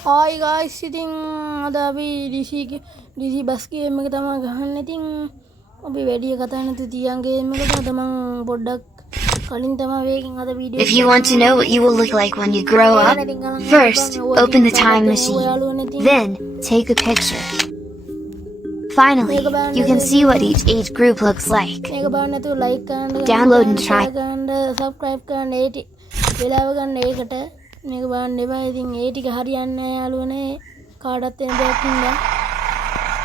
Hi guys, ඉතින් අද අපි DC බස් ගේම් එක තමයි ගහන්න. ඉතින් අපි වැඩි කතා නැතුව තියන් ගේම් එකට අද මම පොඩ්ඩක් කලින් තමයි වේගෙන් අද video If you want to know what you will look like when you grow up, first, open the time machine. Then, take a picture. Finally, you can see what each age group looks like. මේක බලන්න නැතුව like කරන්න, Download and try. subscribe කරන්න, ඒටි වෙලාව ගන්න ඒකට මේක බලන්න එපා. ඉතින් ඒ ටික හරියන්නේ නැහැ යාළුවනේ. කාටවත් එන දෙයක් හින්දා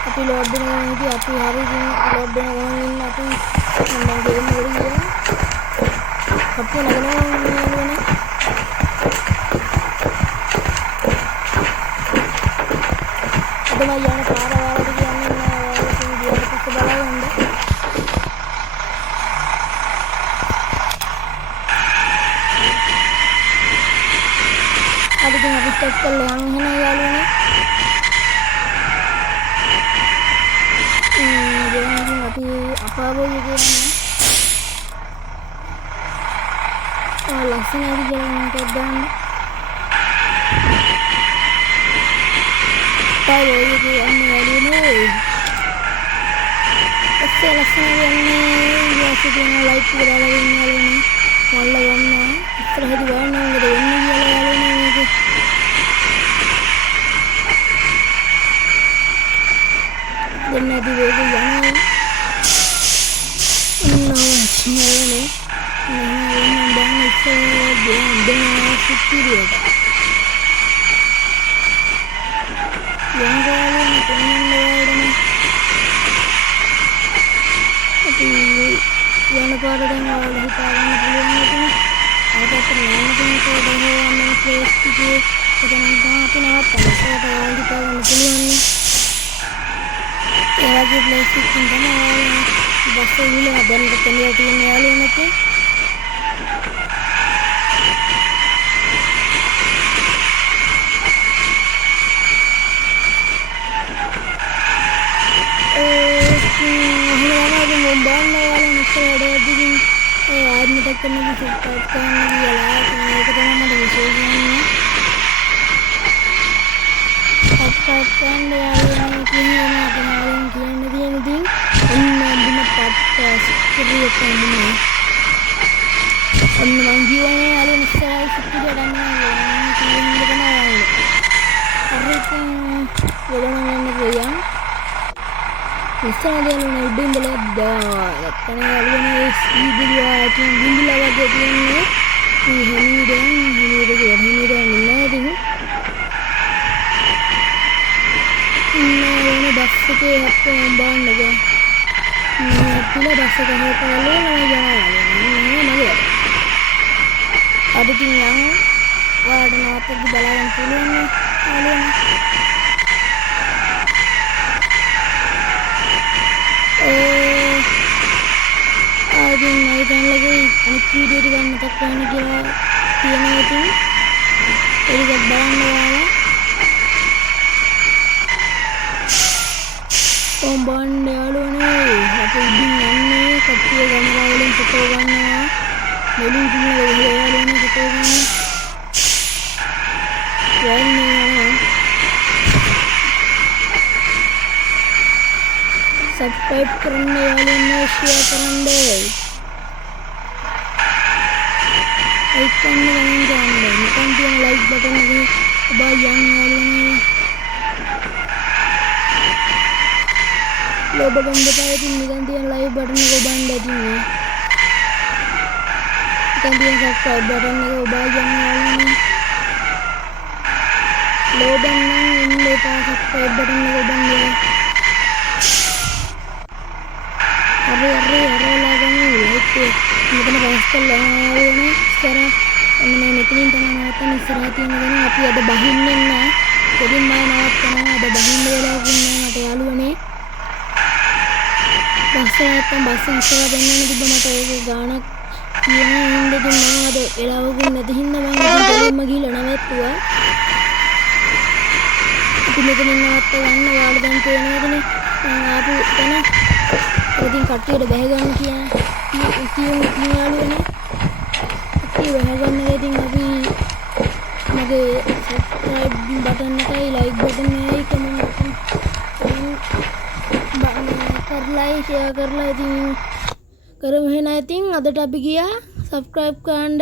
අපි ලෝඩ් වෙන ගමන් ඉතින් අපි හරි ඉතින් ලෝඩ් වෙන ගමන් ඉන්න අපි මම ගේම් එකට ගියා. අපි නගනවා යාළුවනේ. අද මම යන පාර වාරට කියන්නේ නැහැ. ඉතින් ගියාට පස්සේ බලන්න. අද ඉතින් අපි ටෙක් කරලා යන්න වෙන යාළුවනේ. දැන් අපි අපාවෝය කියන්නේ ලස්සනයි කියලා මම කියද්දාන්න. අපාවෝය කියන්නේ යාළුවනේ. ලස්සනයි යාළුවනේ ලයික් එක දාලා ඉන්න යාළුවනේ. මොල්ල ගන්නවා. ඉස්සරහදී බලන්න මොකද වෙන්නේ කියලා යාළුවනේ මේක. දැන් අපි වේග යනවා. නේ මම දැන් ඉස්සරහ දැන් සිටිරියට. යංගාලේ තෙන්නන්නේ අපි යන පාර දැන් ඔයාලා හිතාගන්න පුළුවන් නේද? ආයෙත් යන්න කෙනෙකුට දෙහොයන්න ප්ලේස් එකේ එතන අපි නවත්තන්න. ඒකට ඔයාලා හිතාගන්න පුළුවන්. ඒ වගේ ප්ලේස් එකකින් තමයි බස් එකේ දැන් දෙන්නේ තියෙන යාළුවනට. subscribe කරන්න කියලා මේක තමයි මට විශේෂයෙන්ම subscribe කරන්න යාළුවනේ කියනවා තමයි කියන්න තියෙන ඉතින් ඔන්න අඳින podcast කිරියට එන්නේ ඔන්න මං කියවනේ යාළුවනේ ඉස්සරහ සිටියට ගන්නවා කියන්නේ තමයි හරියට වෙලම යන්න ගියා ඉස්සරහ දෙනුනේ ඉඳලා දැන් යාළුවනේ ඉදිරියා කියන බින්දුලා වගේ තියෙන්නේ මේ හැමීරෙන් ඉන්නේ ඉන්නේ බස් එකේ හප්පේ බාන්නද මේ පිළ බස් එක හොතලේ යනවා මගේ අද තින් යන වාඩි නැවතත් බලන්න පුළුවන් යාළුවනේ ආදින් නයිතන් ලගේ අනිත් වීඩියෝ ටික ගන්න මතක් කරන්න කියලා තියෙනවා ඉතින් ඒක බලන්න ඔයාලා කොම්බන් යාළුවනේ අපි ඉදින් යන්නේ කට්ටිය කැමරා වලින් ෆොටෝ ගන්නවා මෙලින් තුනේ යාළුවනේ ෆොටෝ ගන්න යන්නේ subscribe කරන්න යාළුවනේ share කරන්න like කරන්න ගමන් ගන්න නිකන් තියෙන like button එක ඔබ යන්න යාළුවනේ ලෝබ ගන්න දෙපා ඉතින් නිකන් තියෙන like button එක ඔබ අන්න ඇතිනේ නිකන් තියෙන subscribe button එක ඔබ යන්න යාළුවනේ ලෝබ නම් ඉන්න එපා subscribe button එක ඔබ අන්න අරලා ගමු ලයික් එක මෙතන පොස්ට් කරලා යාළුවනේ ඉස්සර එන්නේ මෙතනින් තමයි නවත්තන ඉස්සරහ තියෙන ගමන් අපි අද බහින්නේ නැහැ දෙදින් මම නවත්තනවා අද බහින්න වෙලාවක් නෑ මට යාළුවනේ බස් ඉස්සර දෙන්නනේ තිබ්බ මට ඒක ගාණක් කියන හින්දා මම අද වෙලාවකුත් නැති හින්දා මම දෙලින්ම ගිහලා නැවතුවා අපි මෙතනින් නවත්ත ගන්න ඔයාලා දැන් තේරෙනවදනේ ආපු එතන ඉතින් කට්ටියට බැහැ ගන්න කියන යාළුවනේ අපි බැහැ ගන්න ඉතින් අපි මගේ subscribe button එක එකයි ලයික් බටන් එකයි කමෙන්ට් බටන් කරලා ෂෙයා කරලා ඉතින් කරමු එහෙනම් ඉතින් අදට අපි ගියා සබ්ස්ක්‍රයිබ් කරන්න